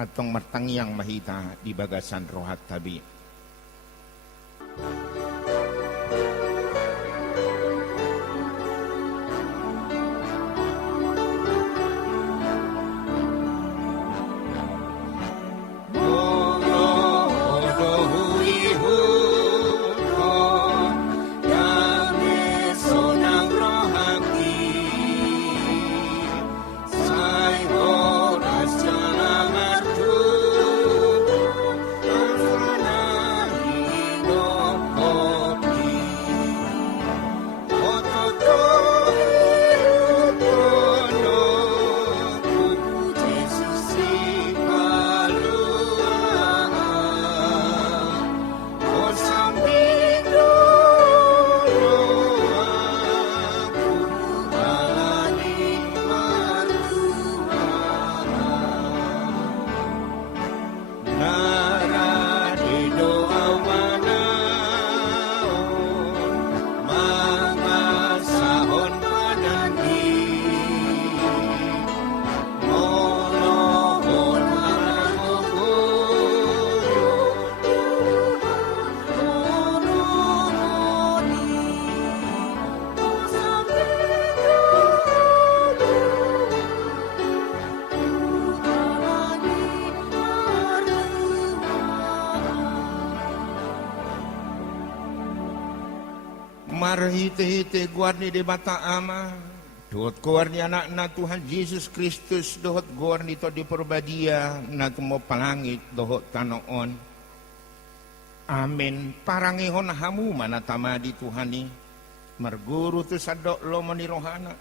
atong martangyang mahita di bagasan rohat tabi. Marhite-hite guarni di mata ama, dohot guarni anak na Tuhan Yesus Kristus, dohot guarni to di perbadia, na tumopalangit, dohot tanoon. Amin. Parangihon hamu manatama di Tuhani, marguru tu sadok lo manirohana,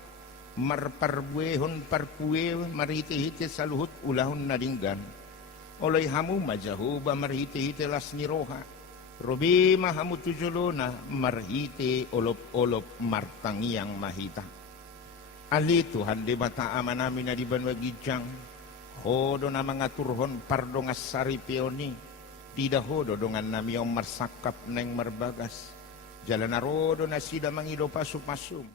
marparbuehon parpuwe, marhite-hite saluhut ulahon nadinggan. Olay hamu majahuba marhite-hite las niroha. Robi mahamu tujuluna marhite olop-olop martangyang mahita. Ali Tuhan di mata ama namin na di banwagijang. Hodo na mga turhon pardo nga saripioni. Tida hodo dongan nami yung marsakap neng marbagas. Jalan arodo na sida mangido pasum-pasum.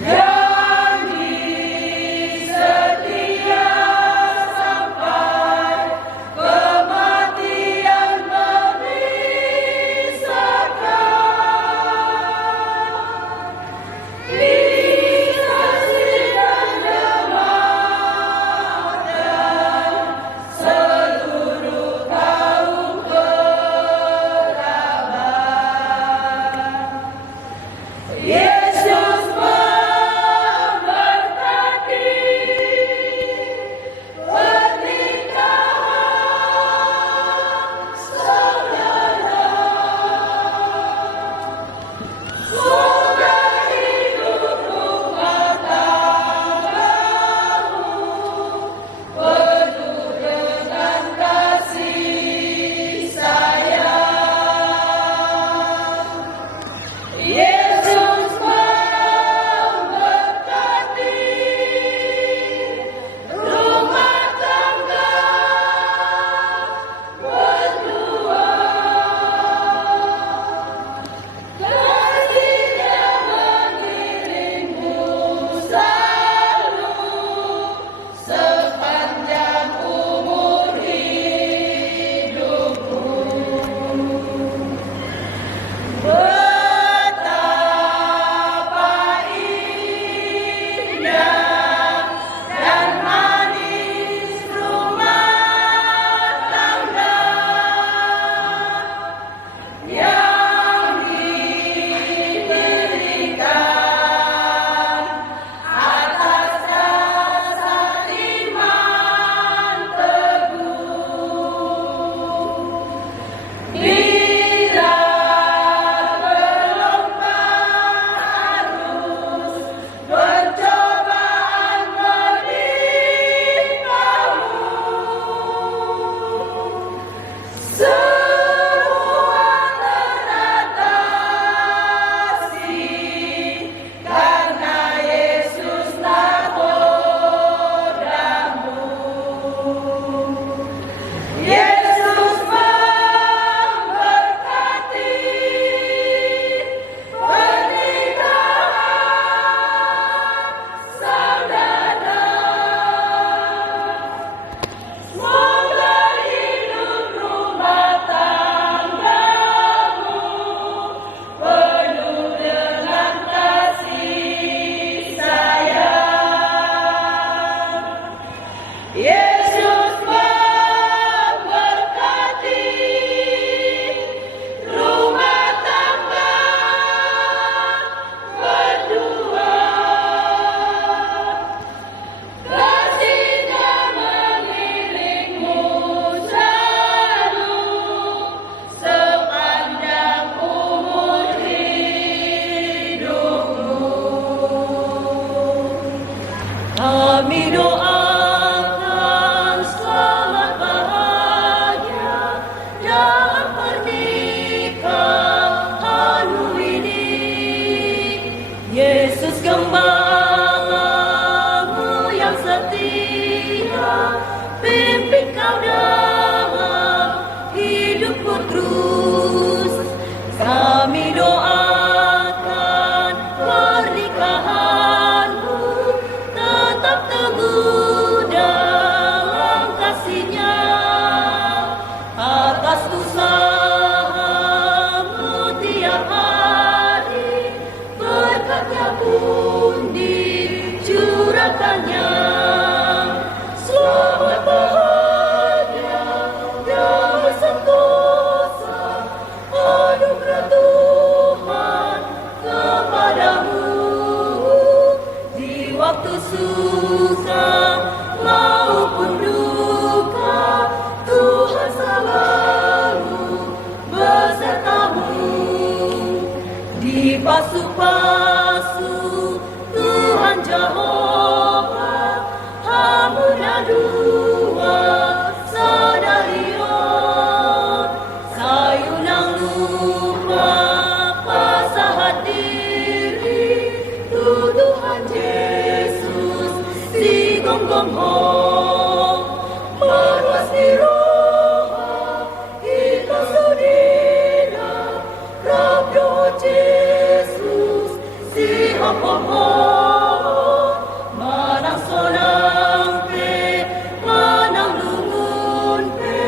Yeah. pasu-pasu Tuhan Jehovah Hamuna dua sadarion Sayunang lupa pasahat diri Tuhan Yesus si gonggong ho Marwas ni roha Ita sudina Rabdo Yesus si ho Manang sonang pe Manang lungun pe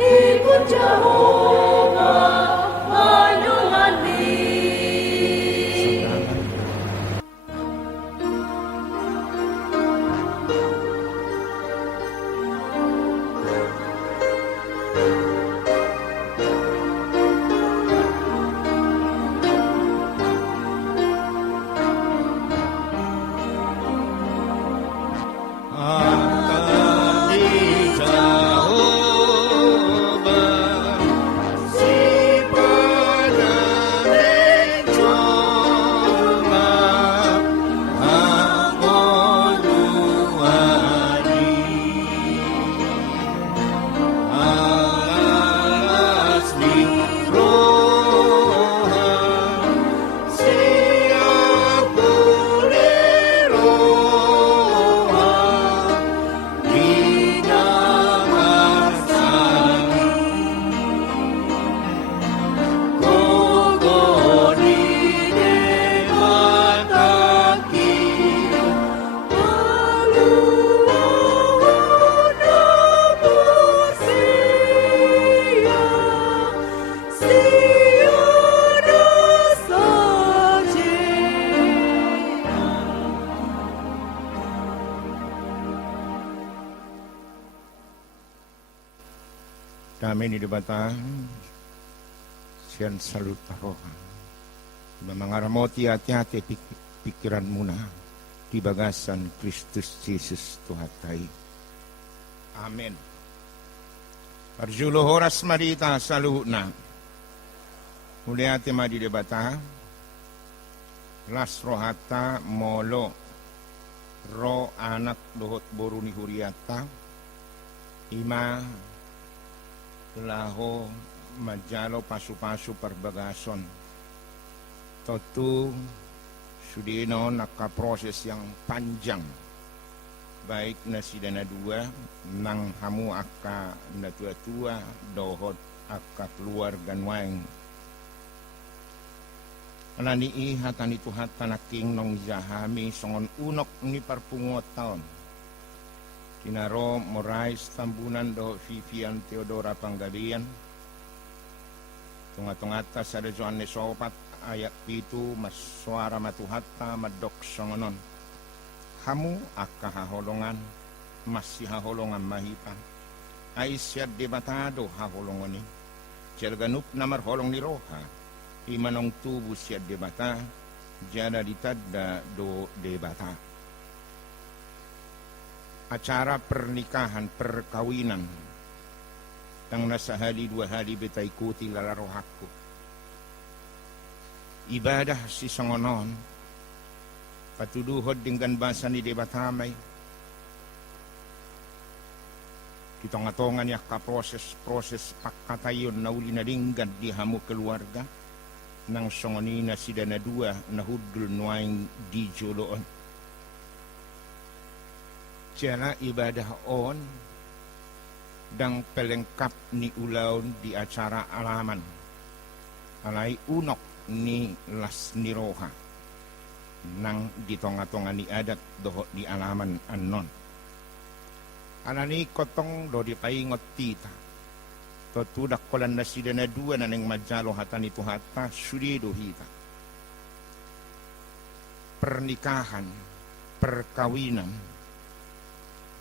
Ikut Jehovah Manungan ni Kami ni debatang sian salut tarohan. Memangaramoti hati-hati pikiranmu na di bagasan Kristus Yesus Tuhan tai. Amin. Arjulo horas marita saluhut na. Muli hati ma di debata. Las rohata molo ro anak dohot boru ni huriata. Ima laho majalo pasu-pasu perbagason. Totu sudino nakaproses yang panjang. Baik na sidana dua nang hamu akka na tua-tua dohot akka keluarga waeng. Anani hatani tuhat tanaking nong jahami songon unok ni parpungot taon. Kinaro Morais Tambunan do Vivian Theodora Panggalian tunga-tungata sa Johannes Sopat ayat pitu mas suara matuhatta madok songonon hamu akka haholongan masih haholongan mahipan ay siya debatado haholongoni jelganup namar holong ni roha imanong tubu siya debata jada ditadda do debata. Acara pernikahan, perkawinan yang nasa hari dua hari beta ikuti lalarohakku. Ibadah si songonon patuduhod dengan bahasa ni debatamay. Kitong-atongan ya ka proses pagkatayon na uli na linggan di hamu keluarga nang songonina sida na dua na hudul nuaing di joloon. Tiada ibadah on dang pelengkap ni ulaun di acara alaman alai unok ni las niroha nang ditonga-tonga ni adat doho di alaman anon anani kotong do di paingot tita totudak kolan na sida na dua na neng majalo hatan itu hata sudido hita pernikahan perkawinan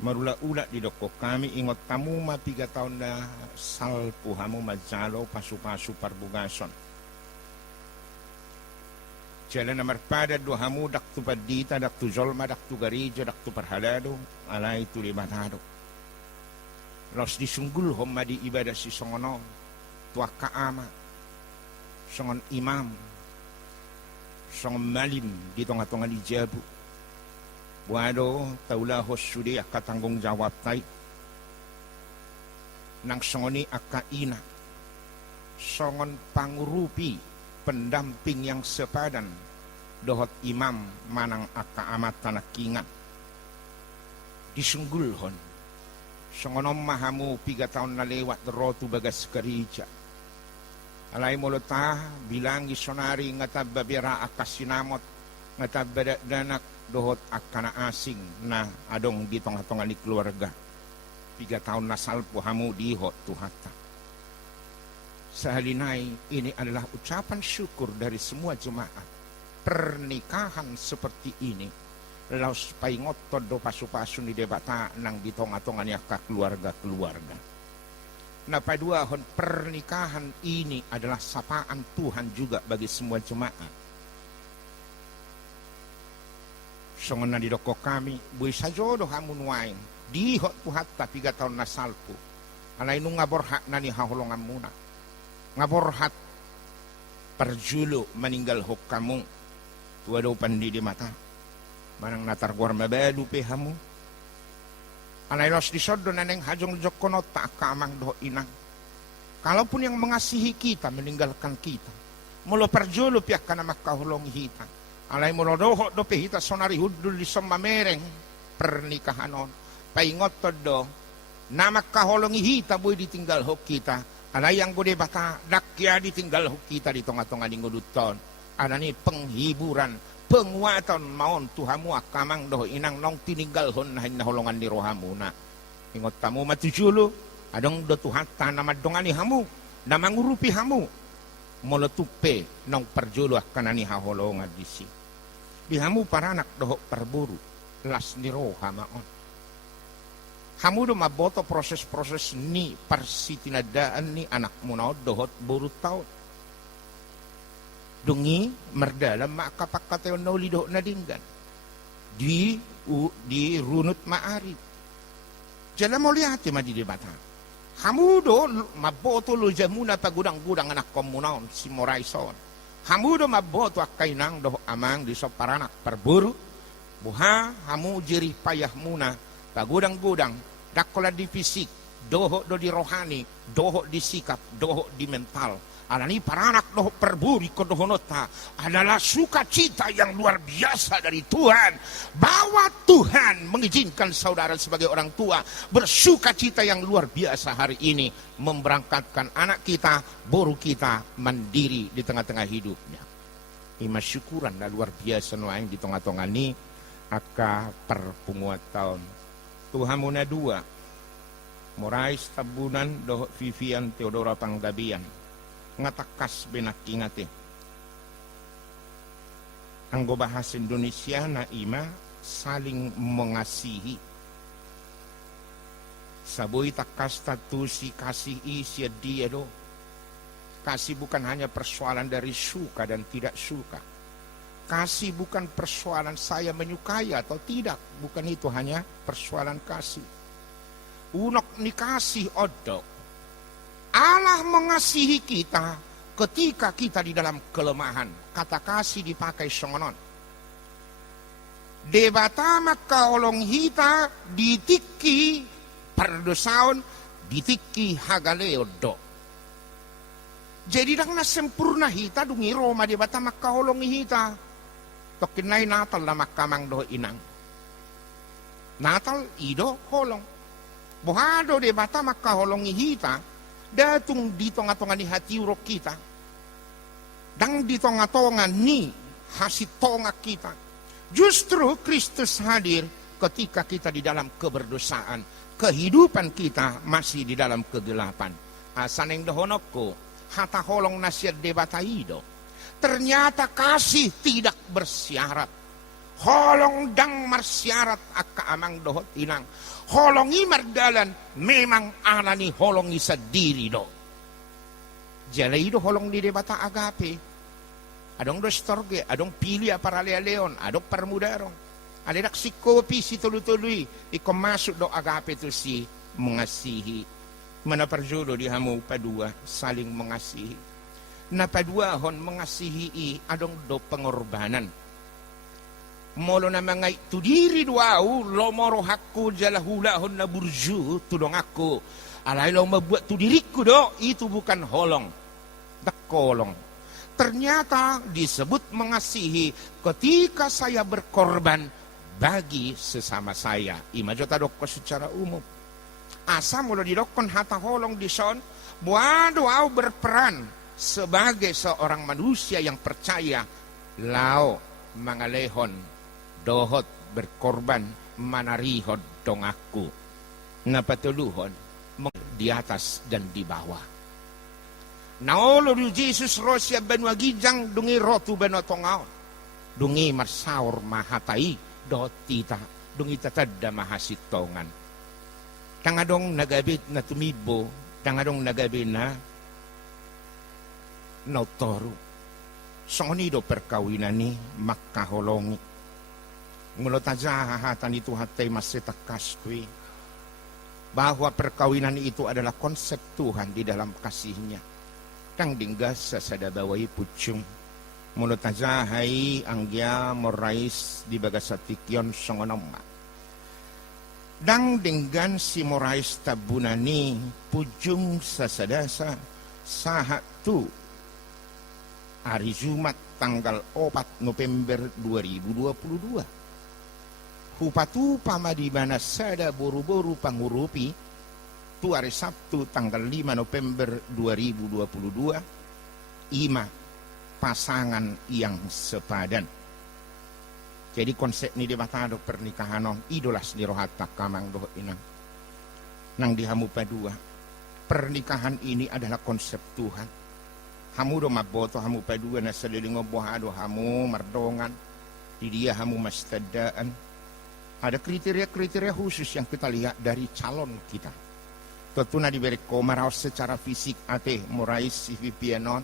marula-ula di doko kami ingot tamu ma 3 tahun na salpu hamu majalo pasu-pasu parbugason. Jalan nomor pada dua hamu dak tu padita dak tu zolma dak tu garijo dak tu parhalado alai tu libatado. Los disunggul homma di ibadah si songono tua kaama songon imam Song malim di tengah-tengah di jabu. Wado taulah hosudi akka tanggung jawab tay. Nang songoni akka ina. Songon pangurupi pendamping yang sepadan. Dohot imam manang akka amat tanak kingat. Disunggulhon. Songonom mahamu 3 tahun na lewat rotu bagas kerija. Alay molota bilang isonari ngatababira akasinamot ngatabadanak dohot akana asing na adong di tengah-tengah ni keluarga. 3 tahun na salpo hamu dihot tuhata. Sahalinay ini adalah ucapan syukur dari semua jemaat. Pernikahan seperti ini laos paingot todo pasu-pasu ni debata nang di tengah-tengah ni keluarga-keluarga. Napaduahon pernikahan ini adalah sapaan Tuhan juga bagi semua jemaat. Songon na didoko kami, buhay sa jodoh hamun wain, dihot tuhat ta 3 tahun na salpo. Alay nung ngaborhat na ni hahulungan muna. Ngaborhat perjulo meninggal hok kamu. Tua daw pandi di mata. Manang natarguar mabadu pe hamu. Alay los disodo na neng hajong jokonot ta kamang doh inang. Kalaupun yang mengasihi kita meninggalkan kita, mulo perjulo piak kana makahulong hita. Alay mulo doho do pe hita sonari hudul di somamereng pernikahan on. Paingot todo na makahulong hita boy ditinggal hok kita. Alay yang bude bata dakya ditinggal hok kita di tengah-tengah nguduton. Ada ni penghiburan, penguatan maon tuhamu akamang doh inang nong tininggal hon na holongan ni rohamu na. Ingot tamu matujulo, adong do tuhan tanamad dongani hamu, namangurupi hamu. Molotupe nong perjulo akanani haholongan disi. Di hamu paranak doh perburu, las ni rohamaon. Hamu do maboto proses-proses ni persitinadaan ni anak munaod dohot buru taon. Dungi merdalam makapakateo na ulido na dinggan. Di runut maari. Jala mo liati madidibata. Hamudo maboto lo jamuna pagudang-gudang anak komunaon si Moraison. Hamudo maboto akainang doh amang di soparanak perburu. Buha hamu jiri payah muna pagudang-gudang dakola di fisik, doho do di rohani, doho di sikap, doho di mental. Alani paranak doh perburi kodohonota adalah sukacita yang luar biasa dari Tuhan. Bahwa Tuhan mengizinkan saudara sebagai orang tua bersukacita yang luar biasa hari ini. Memberangkatkan anak kita, boru kita mandiri di tengah-tengah hidupnya. Ima syukuran dan luar biasa nuaing di tengah-tengah ini. Aka perpunguat tahun. Tuhan muna 2. Morais tabunan doh Vivian Theodora Panggabian. Ngatakas benak ingate. Anggo bahasa Indonesia na ima saling mengasihi. Saboy takas tatusi kasih isya dia do. Kasih bukan hanya persoalan dari suka dan tidak suka. Kasih bukan persoalan saya menyukai atau tidak. Bukan itu hanya persoalan kasih. Unok nikasih odok. Allah mengasihi kita ketika kita di dalam kelemahan. Kata kasih dipakai songonon. Debata maka olong hita ditiki perdosaon ditiki hagaleodo. Jadi dang na sempurna hita dungi Roma debata maka olong hita. Tokinay natal na makamang do inang. Natal ido holong. Buhado debata maka holong hita. Datung di tengah-tengah ni hati urok kita. Dang di tengah-tengah ni hasil tongak kita. Justru Kristus hadir ketika kita di dalam keberdosaan. Kehidupan kita masih di dalam kegelapan. Asaneng dohonoko, hata holong nasiat debataido. Ternyata kasih tidak bersyarat. Holong dang marsyarat akka amang dohot inang. Holongi mardalan memang alani holongi sendiri do. Jalai do holong di debata agape. Adong do storge, adong pilih para leon, adong permudarong. Aledak si kopi si tulu-tului, ikom masuk do agape tu si mengasihi. Mana perjodoh di hamu padua saling mengasihi. napaduahon mengasihi adong do pengorbanan. Molo na mga tudiri duau lomoro hakku jalahulahon na burju tudong aku. Alay lo mabuat tudiriku do, itu bukan holong, dakolong. Ternyata disebut mengasihi ketika saya berkorban bagi sesama saya. Imajota dokko secara umum. Asa mula didokon hata holong dison, buado au berperan sebagai seorang manusia yang percaya, lao mangalehon, dohot berkorban, manarihod dong aku. Napatuluhon di atas dan di bawah. Naolo di Jesus Rosia benwagijang dungi rotu benotongao. Dungi marsaur mahatai dotita dungi tatadda mahasitongan. Tangadong nagabit na tumibo, tangadong nagabit na nautoru. Sonido perkawinan ni makaholongi. Mulot aja hahatan itu hatay masetakaswi. Bahwa perkawinan itu adalah konsep Tuhan di dalam kasihnya. Kang dinggas sa sadabaway putyong. Mulot aja hay angya morais di bagasatikyon songonoma. Dang dinggan si morais tabunani putyong sa sadasa sahat tu hari Jumat tanggal 4 November 2022. Hupatu pamadibana sada boru-boru pangurupi tu hari Sabtu tanggal 5 November 2022 ima pasangan yang sepadan. Jadi konsep ini dibatado pernikahan idolas di rohata kamang doh inang nang dihamu padua. Pernikahan ini adalah konsep Tuhan. Hamu do maboto hamu padua na salilingo bohado hamu mardongan di dia hamu mastadaan. Ada kriteria-kriteria khusus yang kita lihat dari calon kita. Tentu na diberi komaraos secara fisik ate morais sivipianon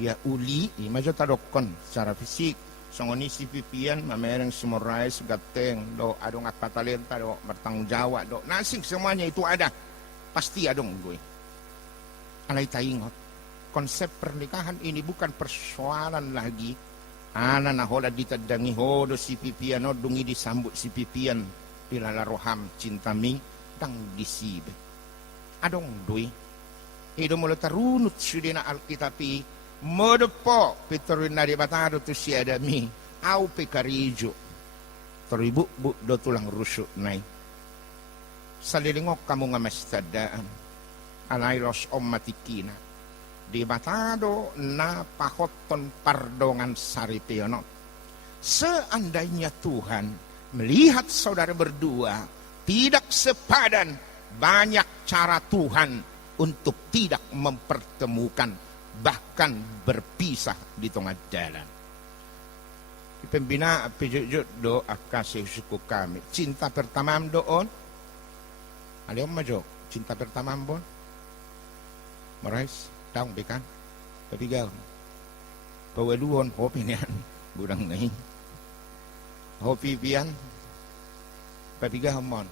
ya uli imajo tadokon secara fisik songoni sivipian mamereng sumorais gateng do adong akatalenta do bertanggung jawab do nasing semuanya itu ada pasti adong gue. Alay taingot konsep pernikahan ini bukan persoalan lagi ana na hola ditadangi hodo si pipian dungi disambut si pipian pilala roham cintami tang disibe adong doi ido mula tarunut sudena alkitapi modepo pitorin na dibatado tu si adami au pekarijo teribu bu do tulang rusuk nai salilingok kamu ngamastadaan alailos om matikina dibatado na pahoton pardongan saripiono. Seandainya Tuhan melihat saudara berdua tidak sepadan, banyak cara Tuhan untuk tidak mempertemukan, bahkan berpisah di tengah jalan. Pembina pejujut do akasih suku kami. Cinta pertama doon. Aliom majo, cinta pertama bon. Marais. Daung bekan, papigaw, pawaluhon, hopinian, budang ngayon, hopipian, papigaw mon,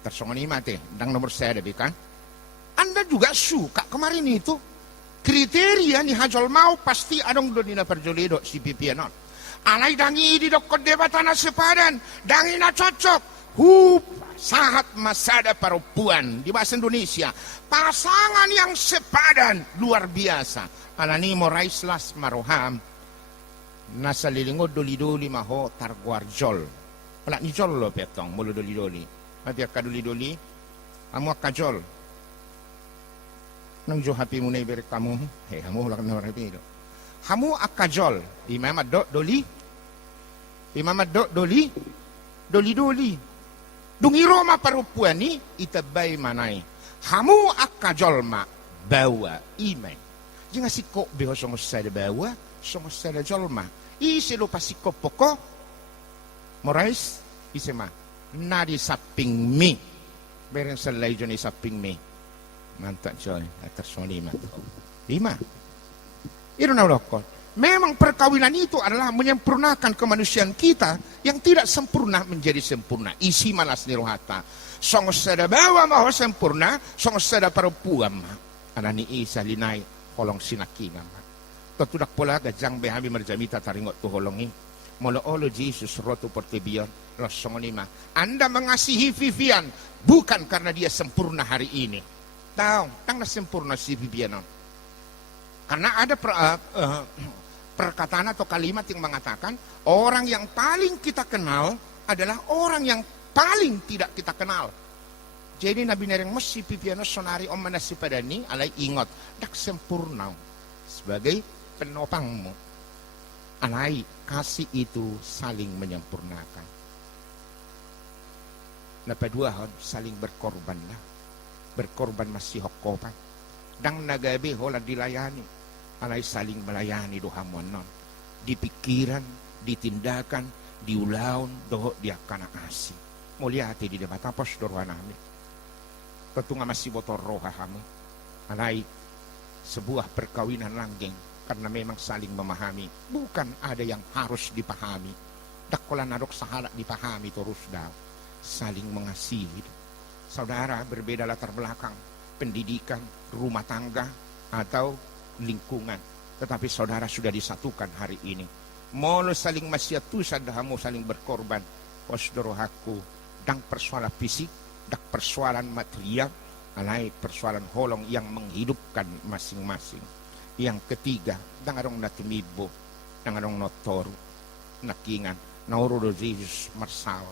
tersongan ini mati, dang nomor saya bekan. Anda juga suka kemarin itu, kriteria ni hajol mau pasti adong do dina perjolido si pipianon. Alay dangi di dokot debatana sepadan, dangi na cocok, sahat masada perempuan di bahasa Indonesia pasangan yang sepadan luar biasa alani moraislas maroham nasa lilingo doli-doli maho targuarjol pelak ni jol lo petong mulu doli-doli mati akadoli-doli amu akajol nang jo happy mo na iberi kamu hamu lang na rapido hamu akajol imam do doli doli-doli dungi Roma perempuan ni itabay manay. Hamu akajolma bawa imay. Jangan sikok beho songos sada bawa, songos sada jolma. Isi lo pasikop poko. Morais isema nadi saping mi. Bereng salay joni saping mi. Mantap coy, atas 5. 5. Itu na lokot. Memang perkawinan itu adalah menyempurnakan kemanusiaan kita yang tidak sempurna menjadi sempurna. Isi malas nirohata. Songos sada bawa maho sempurna, songos sada perempuan mah. Anani isa linay holong sinakingan. Tatudak pula gajang behami marjamita taringot tu holongi. Molo olo Jesus rotu portebion losongonima. Anda mengasihi Vivian bukan karena dia sempurna hari ini. Tahu, tang na sempurna si Vivian. Karena ada perkataan atau kalimat yang mengatakan orang yang paling kita kenal adalah orang yang paling tidak kita kenal. Jadi Nabi Nereng mesti Vivian sonari om manasi padani alai ingot dak sempurna sebagai penopangmu. Alai kasih itu saling menyempurnakan. Napaduahon saling berkorbanlah. Berkorban masih hokopan. Dang nagabi hola dilayani. Alai saling melayani dohamuan non. Di pikiran, di tindakan, di ulaun, doho dia kana asih. Mulia hati di debat apos dorwanami. Tentu masih botol roha kamu. Alai sebuah perkawinan langgeng. Karena memang saling memahami. Bukan ada yang harus dipahami. Dakola narok sahala dipahami terus dah. Saling mengasihi. Saudara berbeda latar belakang. Pendidikan, rumah tangga, atau lingkungan. Tetapi saudara sudah disatukan hari ini. Molo saling masyatu sadahamu saling berkorban. Posdorohaku. Dang persoalan fisik. Dak persoalan material. Alai persoalan holong yang menghidupkan masing-masing. Yang ketiga, dangarong natumibo, dangarong notoru, nakingan, naurudo Jesus marsaw.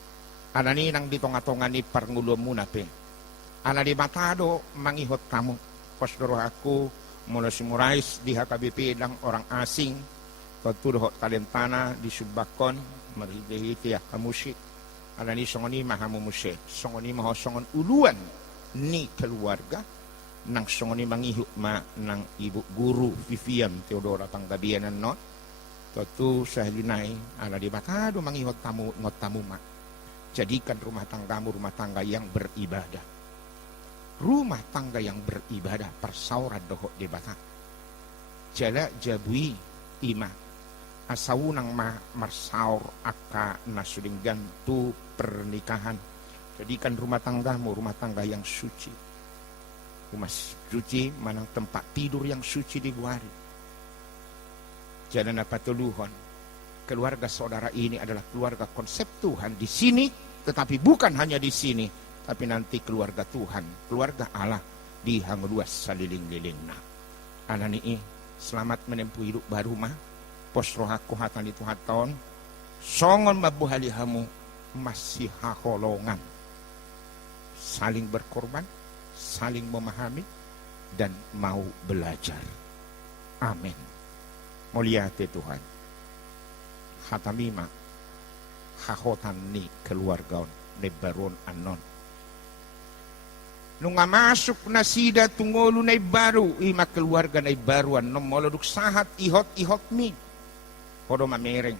Alani nang ditonga-tonga ni parngulo muna pe. Ala di batado mangihot kamu. Posdoro aku mula simurais di HKBP lang orang asing. Pagtudohot kalentana di subakon, marhidehiti ya kamusik. Alani songoni mahamumusik. Songoni mahosongon uluan ni keluarga. Nang songoni mangihuk ma nang ibu guru Vivian Theodora Panggabianan not totu sahalinai ala di batado mangihot tamu ngot tamu ma jadikan rumah tanggamu rumah tangga yang beribadah, rumah tangga yang beribadah persaurat dohok di bata jala jabui ima asawunang ma marsaur aka nasuding gantu pernikahan, jadikan rumah tanggamu rumah tangga yang suci, rumah suci manang tempat tidur yang suci dibuari. Jangan patuluhon. Keluarga saudara ini adalah keluarga konsep Tuhan di sini, tetapi bukan hanya di sini, tapi nanti keluarga Tuhan, keluarga Allah di hangluas saliling-lilingna. Anani selamat menempuh hidup baru mah. Posrohaku hatan itu haton. Songon mabuhalihamu masih haholongan. Saling berkorban, saling memahami, dan mau belajar. Amin. Mulia Tuhan. Hatamima hahotan ni keluarga nebaron anon. Nung masuk na sida tungolo na baru ima keluarga na baruan nung moloduk sahat ihot mi. Hodo mamereng.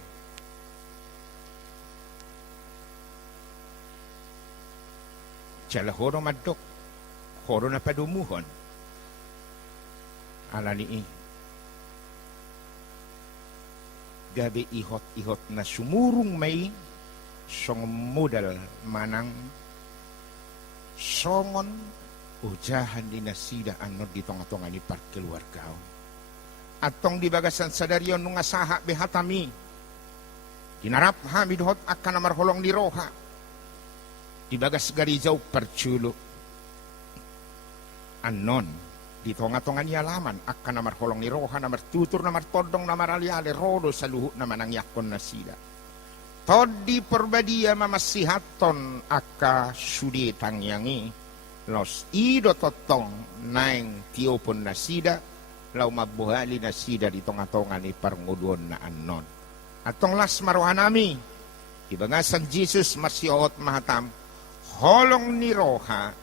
Jala hodo madok. Hodo na padumuhon. Alani gabi ihot na sumurung may song modal manang songon ujahan di nasida anod di tonga-tonga ni parkeluargao. Atong di bagasan sadarion nung asaha behatami. Dinarap hamidhot akan namar holong ni roha. Di bagas garijaw perculo. Anon di tonga-tonga ni alaman akan namar holong ni roha namar tutur namar todong namar aliale rodo sa luhut naman ang yakon na sila. Todi perbadia mamasihaton aka sudetang yangi los ido totong naing tiopon na sida lau mabuhali na sida di tonga-tonga ni parngudon na anon. Atong las maruhanami ibagasan Jesus masiot mahatam holong ni roha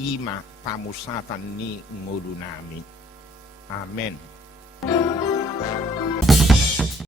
ima tamusatan ni ngulo nami. Amen.